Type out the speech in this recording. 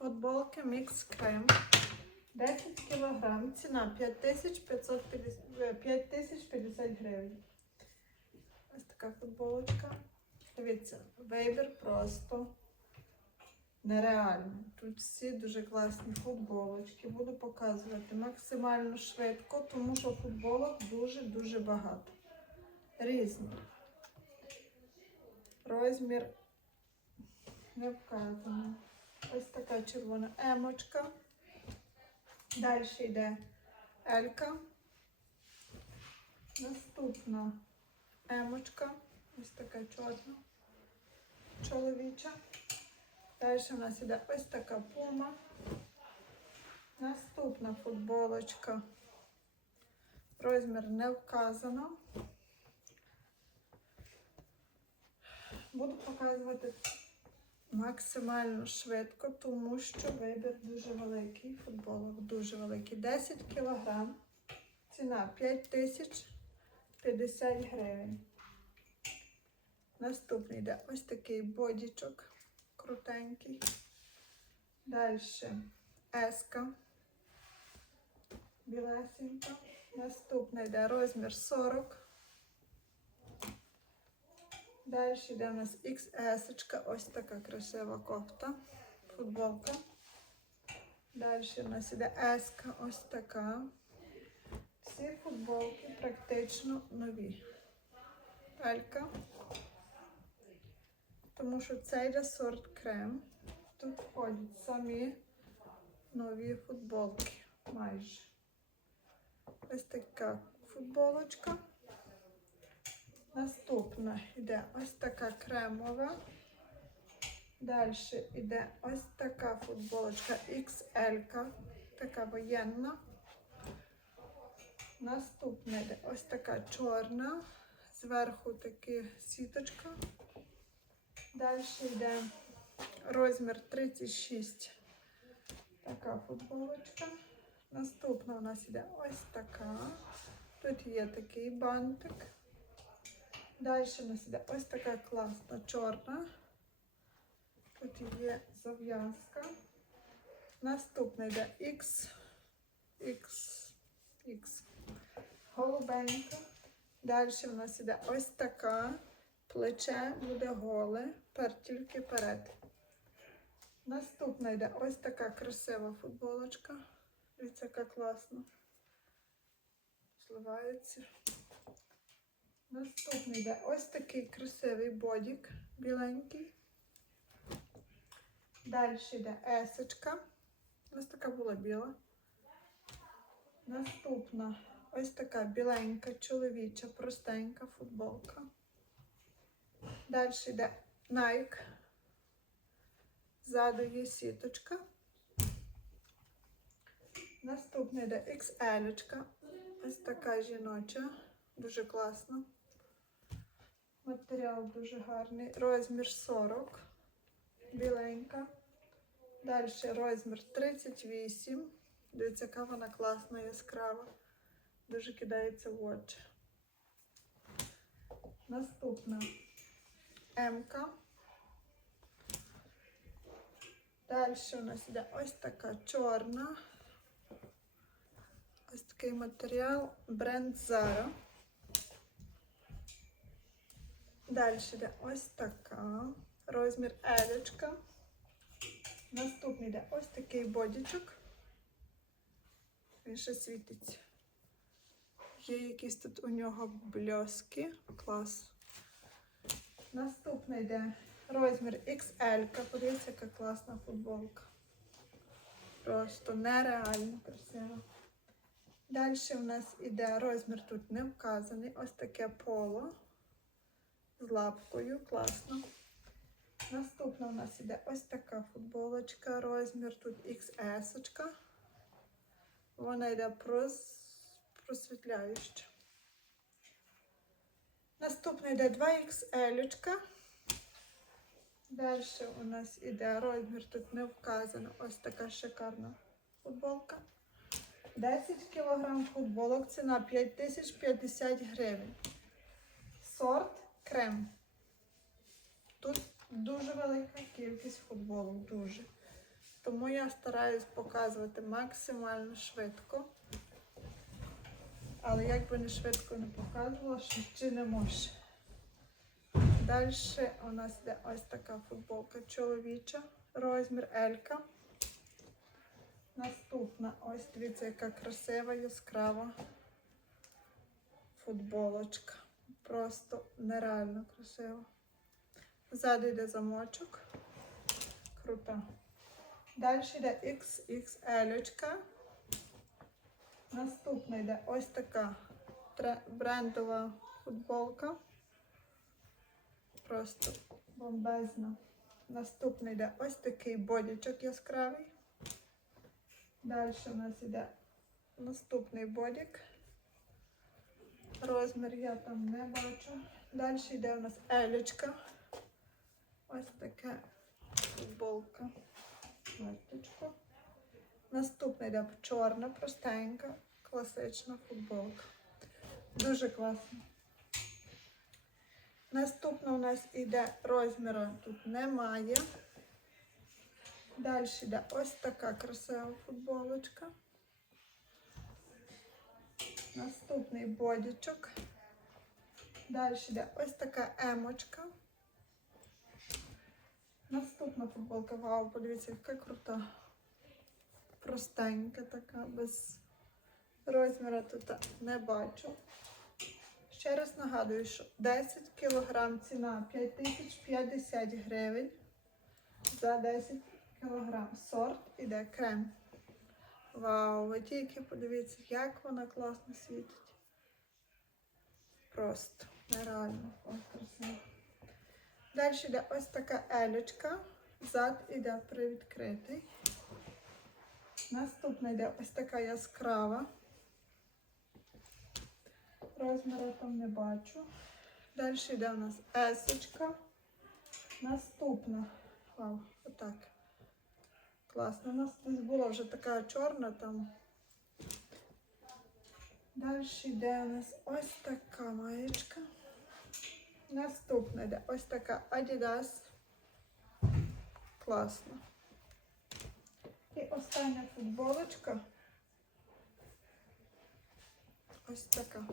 Футболки Мікс Крем. 10 кг. Ціна 5550 е, 5050 гривень. Ось така футболочка. Дивіться, вибір просто нереальний. Тут всі дуже класні футболочки. Буду показувати максимально швидко, тому що футболок дуже-дуже багато. Різні. Розмір не вказано. Ось така червона емочка. Далі йде Елька. Наступна емочка. Ось така чорна. Чоловіча. Далі у нас іде ось така пума. Наступна футболочка. Розмір не вказано. Буду показувати максимально швидко, тому що вибір дуже великий. Футболок дуже великий. 10 кг. Ціна 5050 гривень. Наступний йде ось такий бодічок крутенький. Далі еска. Білесенька. Наступний йде розмір 40. Далі йде у нас XS, ось така красива кофта, футболка. Далі у нас іде S, ось така. Всі футболки практично нові. Елька. Тому що це йде крем. Тут входять самі нові футболки. Майже. Ось така футболочка. Наступна йде ось така кремова. Далі йде ось така футболочка XL, така воєнна. Наступна йде ось така чорна, зверху така сіточка. Далі йде розмір 36. Така футболочка. Наступна у нас йде ось така. Тут є такий бантик. Далі у нас іде ось така класна чорна. Тут є зав'язка. Наступна йде X, X, X. Голубенька. Далі у нас іде ось така. Плече буде голе, пер тільки перед. Наступна йде ось така красива футболочка. Дивіться, яка класна. Зливається. Наступний йде ось такий красивий бодік біленький. Далі йде есочка. Ось така була біла. Наступна ось така біленька, чоловіча, простенька футболка. Далі йде Nike. Ззаду є сіточка. Наступна йде XL. Ось така жіноча. Дуже класна. Матеріал дуже гарний. Розмір 40. Біленька. Далі розмір 38. Дивіться, яка вона класна, яскрава. Дуже кидається в очі. Наступна М-ка. Далі у нас йде ось така чорна. Ось такий матеріал бренд Zara. Далі йде ось така. Розмір елечка. Наступний йде ось такий бодічок. Він ще світиться. Є якісь тут у нього бльоски. Клас. Наступний йде розмір XL. Подивіться, яка класна футболка. Просто нереально красиво. Далі у нас іде розмір тут не вказаний. Ось таке поло з лапкою. Класно. Наступна у нас іде ось така футболочка. Розмір тут XS. -очка. Вона йде прос... просвітляюча. Наступна йде 2XL. Далі у нас іде розмір, тут не вказано. Ось така шикарна футболка. 10 кг футболок, ціна 5050 гривень. Сорт крем. Тут дуже велика кількість футболок, дуже. Тому я стараюсь показувати максимально швидко. Але як би не швидко не показувала, швидше не може. Далі у нас йде ось така футболка чоловіча, розмір Елька. Наступна, ось дивіться, яка красива, яскрава футболочка. Просто нереально красива. Ззаду йде замочок. Крута. Далі йде XXL. Наступна йде ось така брендова футболка. Просто бомбезна. Наступний йде ось такий бодічок яскравий. Далі у нас йде наступний бодік. Розмір я там не бачу. Далі йде у нас елечка. Ось таке футболка. Карточку. Наступна йде чорна, простенька, класична футболка. Дуже класно. Наступна у нас йде розміру тут немає. Далі йде ось така красива футболочка. Наступний бодічок. Далі йде ось така емочка. Наступна футболка. Вау, подивіться, яка крута. Простенька така, без розміру тут не бачу. Ще раз нагадую, що 10 кг ціна 5050 гривень за 10 кг. Сорт іде крем. Вау, ви тільки подивіться, як вона класно світить. Просто нереально. Далі йде ось така елечка. Зад іде привідкритий. Наступна йде ось така яскрава. Розміру там не бачу. Далі йде у нас есочка. Наступна. Вау, отак. Класно. У нас десь була вже така чорна там. Далі йде у нас ось така маєчка. Наступна йде ось така Adidas. Класно. І остання футболочка. Ось така.